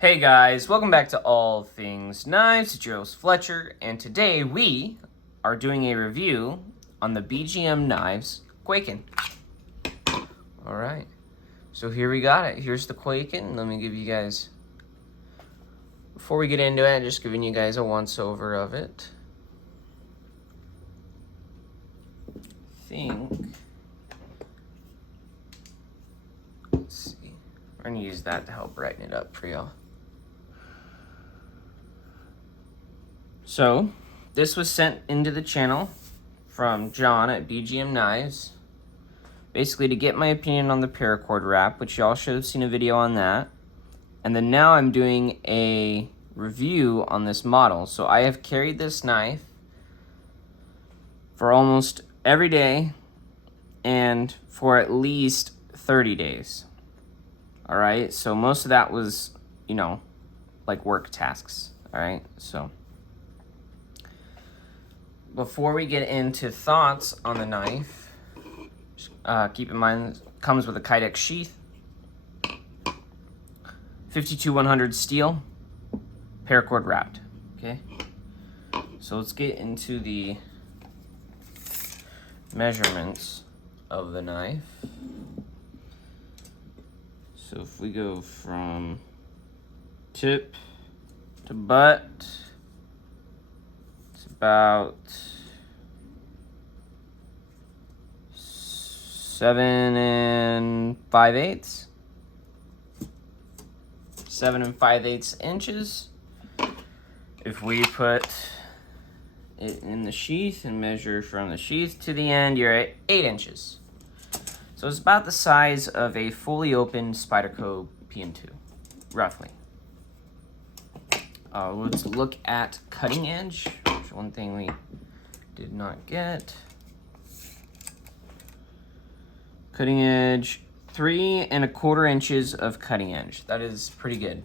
Hey guys, welcome back to All Things Knives. It's your host Fletcher, and today we are doing a review on the BGM Knives Kwaiken. Alright, so here we got it. Here's the Kwaiken. Let me give you guys, before we get into it, just giving you guys a once over of it. Let's see, we're going to use that to help brighten it up for y'all. So, this was sent into the channel from John at BGM Knives, basically to get my opinion on the paracord wrap, which y'all should have seen a video on that. And then now I'm doing a review on this model. So I have carried this knife for almost every day and for at least 30 days. All right, so most of that was, like work tasks. All right, so before we get into thoughts on the knife, keep in mind it comes with a Kydex sheath, 52-100 steel, paracord wrapped. Okay, so let's get into the measurements of the knife. So if we go from tip to butt, it's about 7 5/8. 7 5/8 inches. If we put it in the sheath and measure from the sheath to the end, you're at 8 inches. So it's about the size of a fully open Spyderco PM2, roughly. Let's look at cutting edge, which one thing we did not get. Cutting edge, 3 1/4 inches of cutting edge. That is pretty good,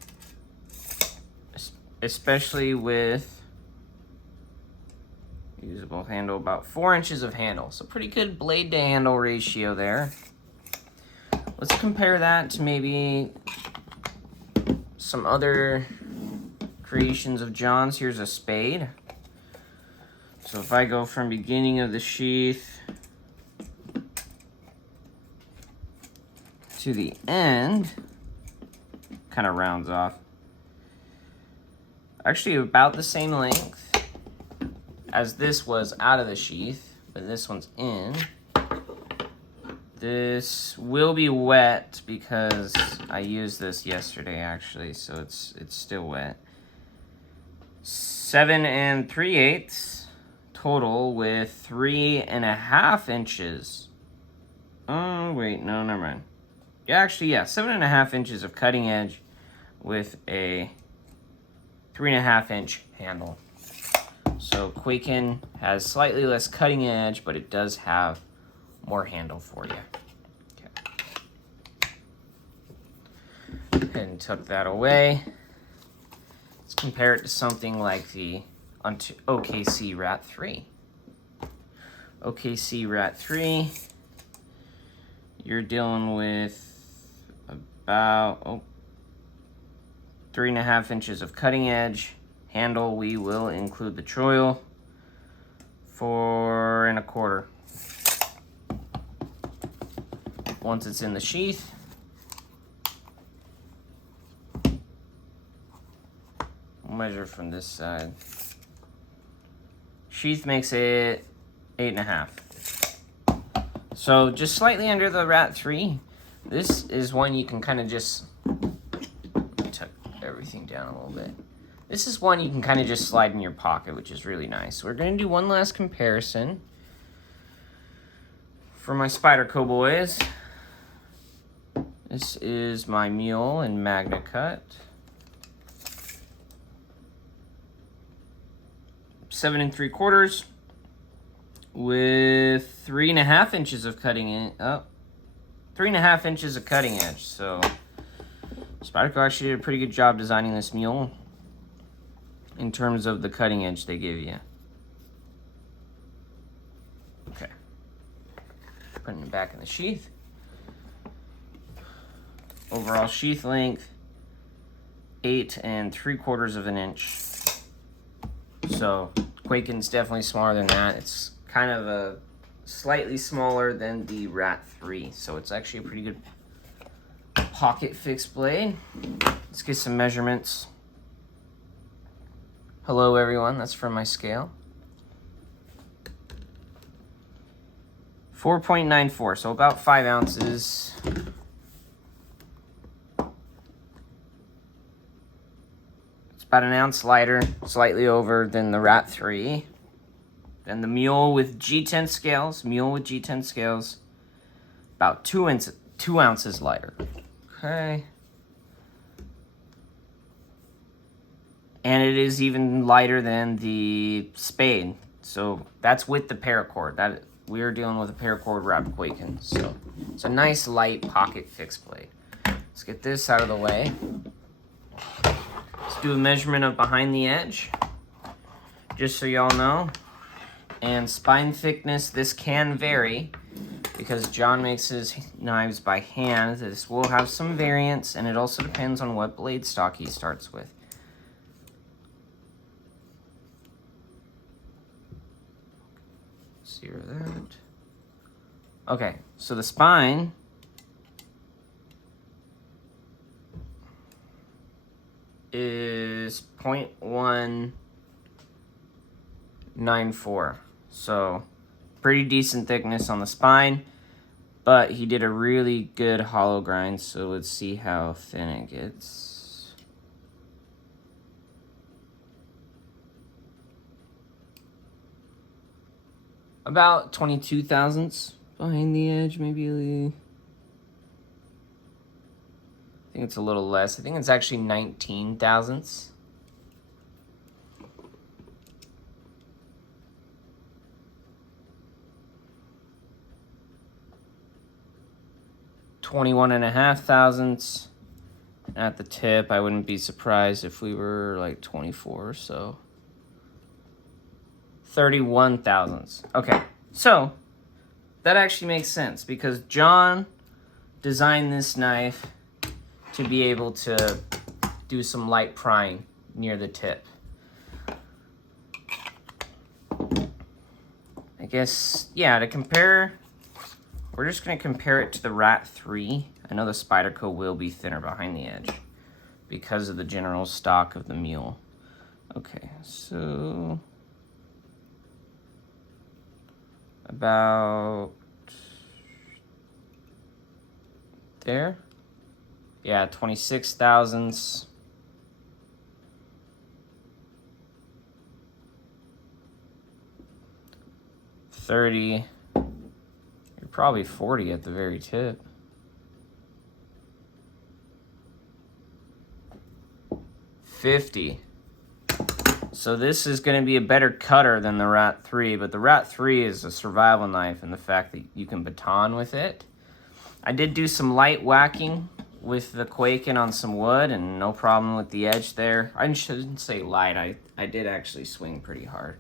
especially with usable handle, about 4 inches of handle. So pretty good blade to handle ratio there. Let's compare that to maybe some other creations of John's. Here's a spade. So if I go from beginning of the sheath to the end, kind of rounds off. Actually about the same length as this was out of the sheath, but this one's in. This will be wet because I used this yesterday actually, so it's still wet. 7 3/8 total with 3 1/2 inches. Oh wait, no, never mind. Yeah, actually, yeah, 7 1/2 inches of cutting edge with a 3 1/2 inch handle. So Kwaiken has slightly less cutting edge, but it does have more handle for you. Okay. And tuck that away. Let's compare it to something like the OKC Rat 3. OKC Rat 3, you're dealing with about 3 1/2 inches of cutting edge. Handle, we will include the choil, 4 1/4. Once it's in the sheath, we'll measure from this side. Sheath makes it 8 1/2. So just slightly under the Rat 3. This is one you can kind of just tuck everything down a little bit. This is one you can kind of just slide in your pocket, which is really nice. We're going to do one last comparison for my Spyderco boys. This is my Mule in Magna Cut. 7 3/4 with 3 1/2 inches of cutting edge. 3 1/2 inches of cutting edge. So Spyderco actually did a pretty good job designing this Mule in terms of the cutting edge they give you. Okay. Putting it back in the sheath. Overall sheath length, 8 3/4 of an inch. So Kwaiken's definitely smaller than that. It's kind of a slightly smaller than the Rat 3, so it's actually a pretty good pocket fixed blade. Let's get some measurements. Hello everyone, that's from my scale. 4.94, so about 5 ounces. It's about an ounce lighter, slightly over than the Rat 3. Then the mule with G10 scales, about 2 ounces lighter. Okay. And it is even lighter than the spade. So that's with the paracord. That we're dealing with a paracord wrapped Kwaiken. So it's a nice light pocket fixed blade. Let's get this out of the way. Let's do a measurement of behind the edge, just so y'all know. And spine thickness, this can vary because John makes his knives by hand. This will have some variance, and it also depends on what blade stock he starts with. Zero that. Okay, so the spine is 0.194. So pretty decent thickness on the spine, but he did a really good hollow grind, so let's see how thin it gets. About 22 thousandths behind the edge, maybe. I think it's a little less. I think it's actually 19 thousandths. $21.5 thousandths at the tip. I wouldn't be surprised if we were like 24 or so. 31 thousandths. Okay, so that actually makes sense because John designed this knife to be able to do some light prying near the tip. I guess, yeah, to compare, we're just going to compare it to the Rat 3. I know the Spyderco will be thinner behind the edge because of the general stock of the mule. Okay, so about there. Yeah, 26 thousandths. $30. You're probably 40 at the very tip. $50. So this is going to be a better cutter than the Rat 3, but the Rat 3 is a survival knife in the fact that you can baton with it. I did do some light whacking with the Kwaiken on some wood, and no problem with the edge there. I shouldn't say light. I did actually swing pretty hard.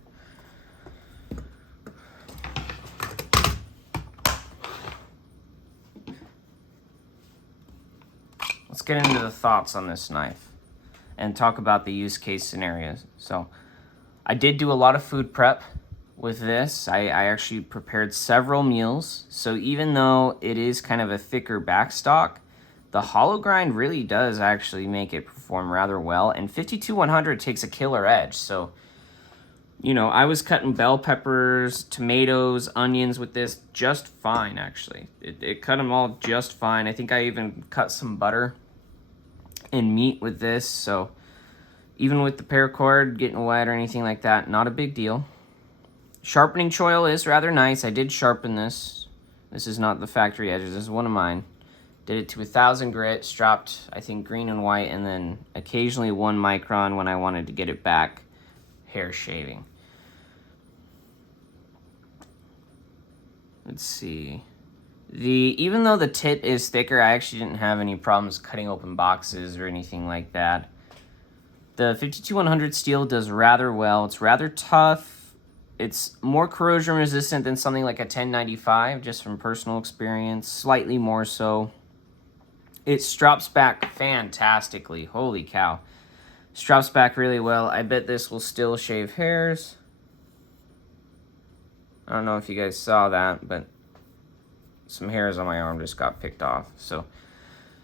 Let's get into the thoughts on this knife and talk about the use case scenarios. So I did do a lot of food prep with this. I actually prepared several meals. So even though it is kind of a thicker backstock, the hollow grind really does actually make it perform rather well. And 52-100 takes a killer edge. So, you know, I was cutting bell peppers, tomatoes, onions with this just fine, actually. It cut them all just fine. I think I even cut some butter and meat with this. So even with the paracord getting wet or anything like that, not a big deal. Sharpening choil is rather nice. I did sharpen this. This is not the factory edges. This is one of mine. Did it to 1,000 grit, strapped, I think, green and white, and then occasionally 1 micron when I wanted to get it back hair shaving. Let's see. Even though the tip is thicker, I actually didn't have any problems cutting open boxes or anything like that. The 52-100 steel does rather well. It's rather tough. It's more corrosion resistant than something like a 1095, just from personal experience, slightly more so. It strops back fantastically. Holy cow. Strops back really well. I bet this will still shave hairs. I don't know if you guys saw that, but some hairs on my arm just got picked off. So,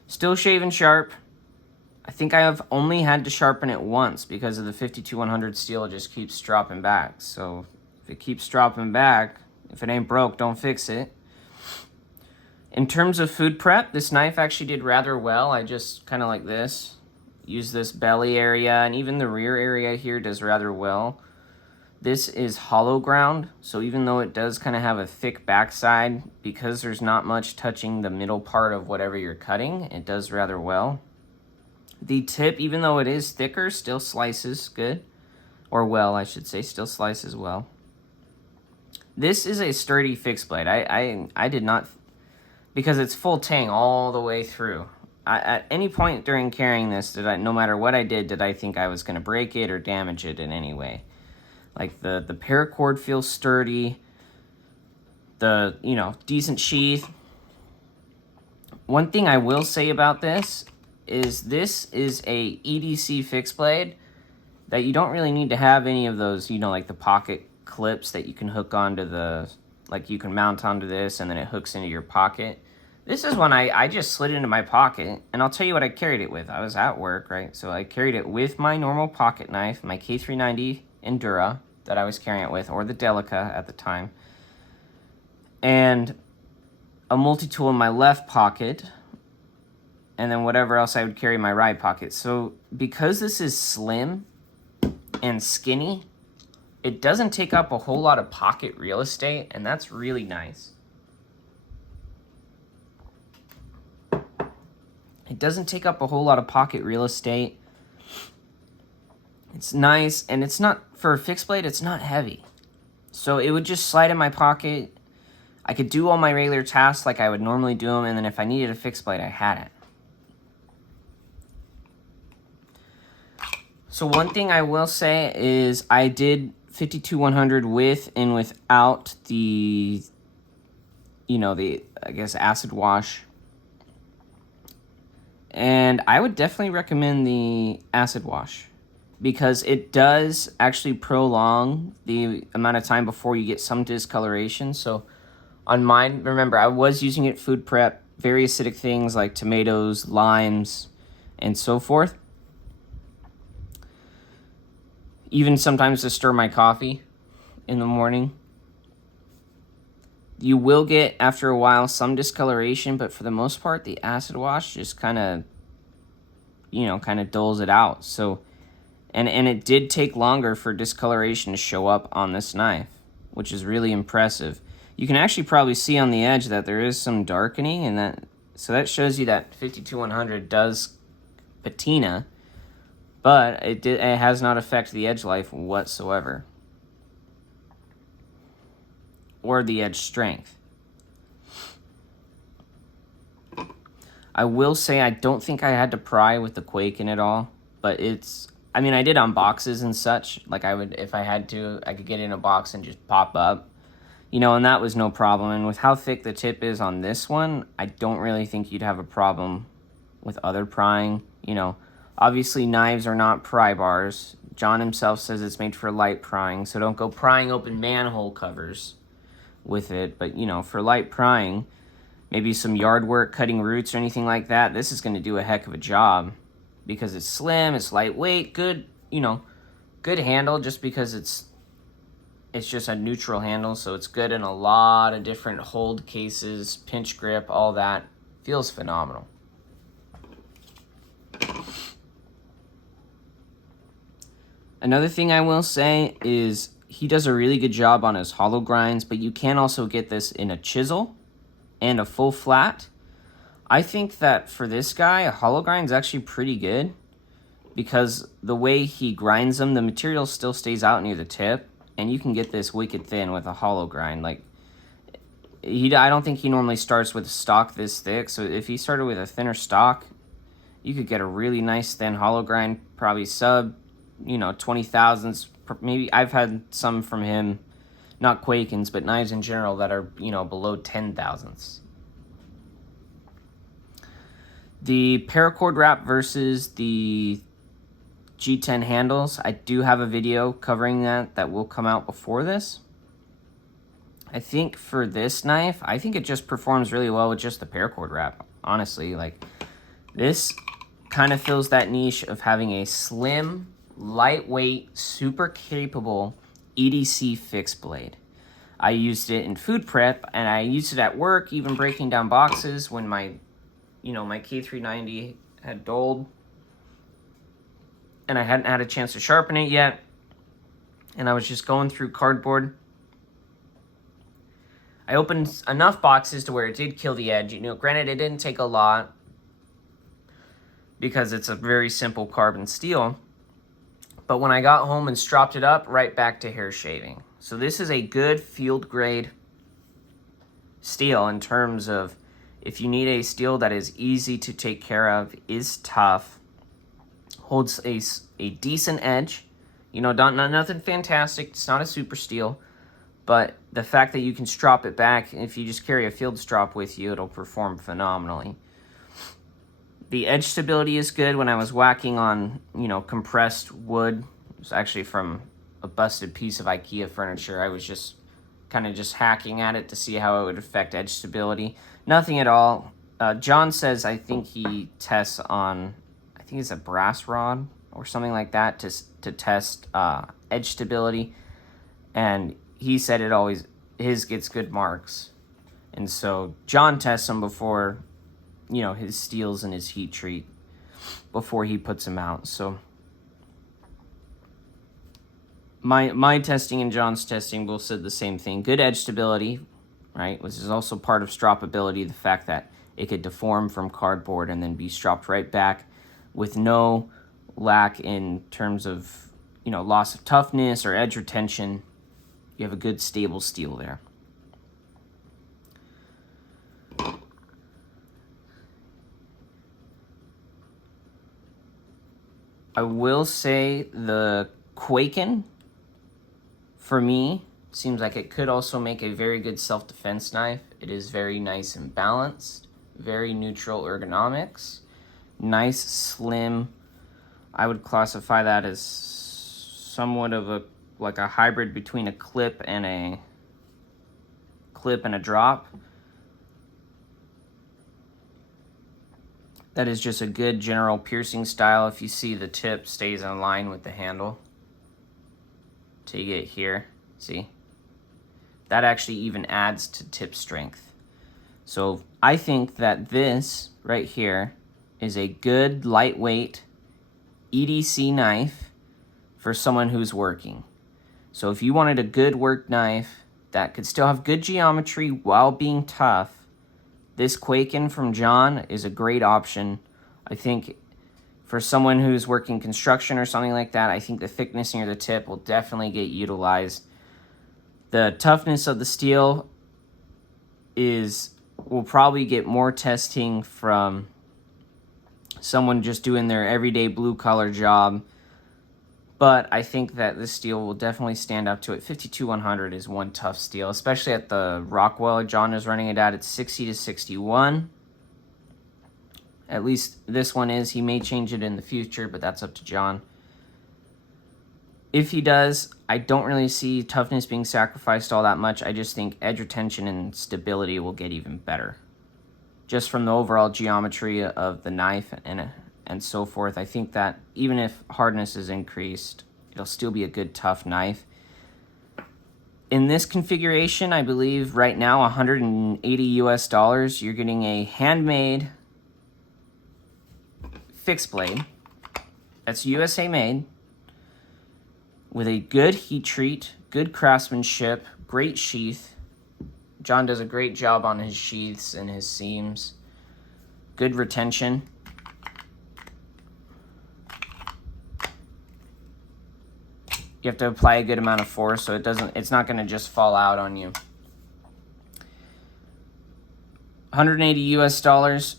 still shaving sharp. I think I have only had to sharpen it once because of the 52-100 steel. It just keeps dropping back. So, if it keeps dropping back, if it ain't broke, don't fix it. In terms of food prep, this knife actually did rather well. I just kind of like this. Use this belly area, and even the rear area here does rather well. This is hollow ground, so even though it does kind of have a thick backside, because there's not much touching the middle part of whatever you're cutting, it does rather well. The tip, even though it is thicker, still slices good. Or well, I should say, still slices well. This is a sturdy fixed blade. I did not, because it's full tang all the way through. At any point during carrying this, no matter what I did I think I was going to break it or damage it in any way? Like the paracord feels sturdy. The, decent sheath. One thing I will say about this is a EDC fixed blade that you don't really need to have any of those, like the pocket clips that you can hook onto like you can mount onto this and then it hooks into your pocket. This is one I just slid into my pocket, and I'll tell you what I carried it with. I was at work, right? So I carried it with my normal pocket knife, my K390 Endura that I was carrying it with, or the Delica at the time, and a multi-tool in my left pocket, and then whatever else I would carry in my right pocket. So because this is slim and skinny, it doesn't take up a whole lot of pocket real estate, and that's really nice. It doesn't take up a whole lot of pocket real estate. It's nice, and it's not, for a fixed blade, it's not heavy. So it would just slide in my pocket. I could do all my regular tasks like I would normally do them, and then if I needed a fixed blade, I had it. So one thing I will say is I did 52-100 with and without the, I guess, acid wash. And I would definitely recommend the acid wash because it does actually prolong the amount of time before you get some discoloration. So on mine, remember, I was using it food prep, very acidic things like tomatoes, limes, and so forth. Even sometimes to stir my coffee in the morning. You will get, after a while, some discoloration, but for the most part, the acid wash just kind of dulls it out. So, and it did take longer for discoloration to show up on this knife, which is really impressive. You can actually probably see on the edge that there is some darkening, and so that shows you that 52-100 does patina, but it has not affected the edge life whatsoever. Or the edge strength. I will say I don't think I had to pry with the Kwaiken at all, but I did on boxes and such. Like I would, if I had to, I could get in a box and just pop up, and that was no problem. And with how thick the tip is on this one, I don't really think you'd have a problem with other prying. Obviously knives are not pry bars. John himself says it's made for light prying, so don't go prying open manhole covers with it. But for light prying, maybe some yard work, cutting roots or anything like that, this is going to do a heck of a job because it's slim, it's lightweight, good, good handle, just because it's just a neutral handle, so it's good in a lot of different hold cases, pinch grip, all that. Feels phenomenal. Another thing I will say is he does a really good job on his hollow grinds, but you can also get this in a chisel and a full flat. I think that for this guy, a hollow grind is actually pretty good because the way he grinds them, the material still stays out near the tip, and you can get this wicked thin with a hollow grind. Like, I don't think he normally starts with a stock this thick, so if he started with a thinner stock, you could get a really nice thin hollow grind, probably sub, 20 thousandths. Maybe I've had some from him, not Kwaikens, but knives in general that are, below 10 thousandths. The paracord wrap versus the G10 handles, I do have a video covering that will come out before this. I think for this knife, I think it just performs really well with just the paracord wrap. Honestly, like, this kind of fills that niche of having a slim, lightweight, super capable EDC fixed blade. I used it in food prep, and I used it at work, even breaking down boxes when my K390 had dulled, and I hadn't had a chance to sharpen it yet, and I was just going through cardboard. I opened enough boxes to where it did kill the edge. Granted, it didn't take a lot because it's a very simple carbon steel. But when I got home and stropped it up, right back to hair shaving. So this is a good field grade steel in terms of if you need a steel that is easy to take care of, is tough, holds a decent edge. Nothing fantastic. It's not a super steel. But the fact that you can strop it back, if you just carry a field strop with you, it'll perform phenomenally. The edge stability is good. When I was whacking on, compressed wood, it was actually from a busted piece of IKEA furniture. I was just kind of hacking at it to see how it would affect edge stability. Nothing at all. John says I think he tests on, I think it's a brass rod or something like that to test edge stability. And he said his gets good marks. And so John tests them before, his steels and his heat treat before he puts them out. So my testing and John's testing both said the same thing. Good edge stability, right? Which is also part of stroppability, the fact that it could deform from cardboard and then be stropped right back with no lack in terms of, loss of toughness or edge retention. You have a good stable steel there. I will say the Kwaiken, for me, seems like it could also make a very good self-defense knife. It is very nice and balanced, very neutral ergonomics, nice, slim. I would classify that as somewhat of a hybrid between a clip and a drop. That is just a good general piercing style. If you see, the tip stays in line with the handle till you get here. See? That actually even adds to tip strength. So I think that this right here is a good lightweight EDC knife for someone who's working. So if you wanted a good work knife that could still have good geometry while being tough, this Kwaiken from John is a great option. I think for someone who's working construction or something like that, I think the thickness near the tip will definitely get utilized. The toughness of the steel will probably get more testing from someone just doing their everyday blue collar job. But I think that this steel will definitely stand up to it. 52-100 is one tough steel, especially at the Rockwell John is running it at. It's 60 to 61. At least this one is. He may change it in the future, but that's up to John. If he does, I don't really see toughness being sacrificed all that much. I just think edge retention and stability will get even better. Just from the overall geometry of the knife and so forth, I think that even if hardness is increased, it'll still be a good tough knife. In this configuration, I believe right now $180 US, you're getting a handmade fixed blade that's USA made with a good heat treat, good craftsmanship, great sheath. John does a great job on his sheaths and his seams. Good retention. You have to apply a good amount of force so it's not going to just fall out on you. $180 US.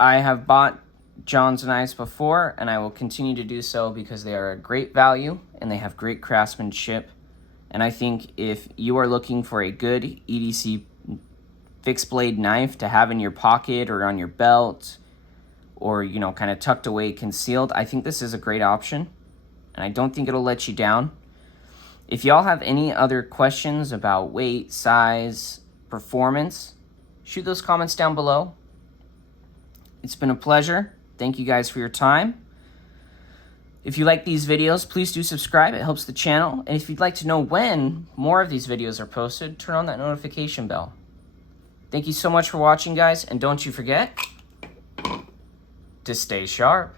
I have bought John's knives before, and I will continue to do so because they are a great value and they have great craftsmanship. And I think if you are looking for a good EDC fixed blade knife to have in your pocket or on your belt, or, you know, kind of tucked away, concealed, I think this is a great option, and I don't think it'll let you down. If y'all have any other questions about weight, size, performance, shoot those comments down below. It's been a pleasure. Thank you guys for your time. If you like these videos, please do subscribe. It helps the channel. And if you'd like to know when more of these videos are posted, turn on that notification bell. Thank you so much for watching, guys, and don't you forget to stay sharp.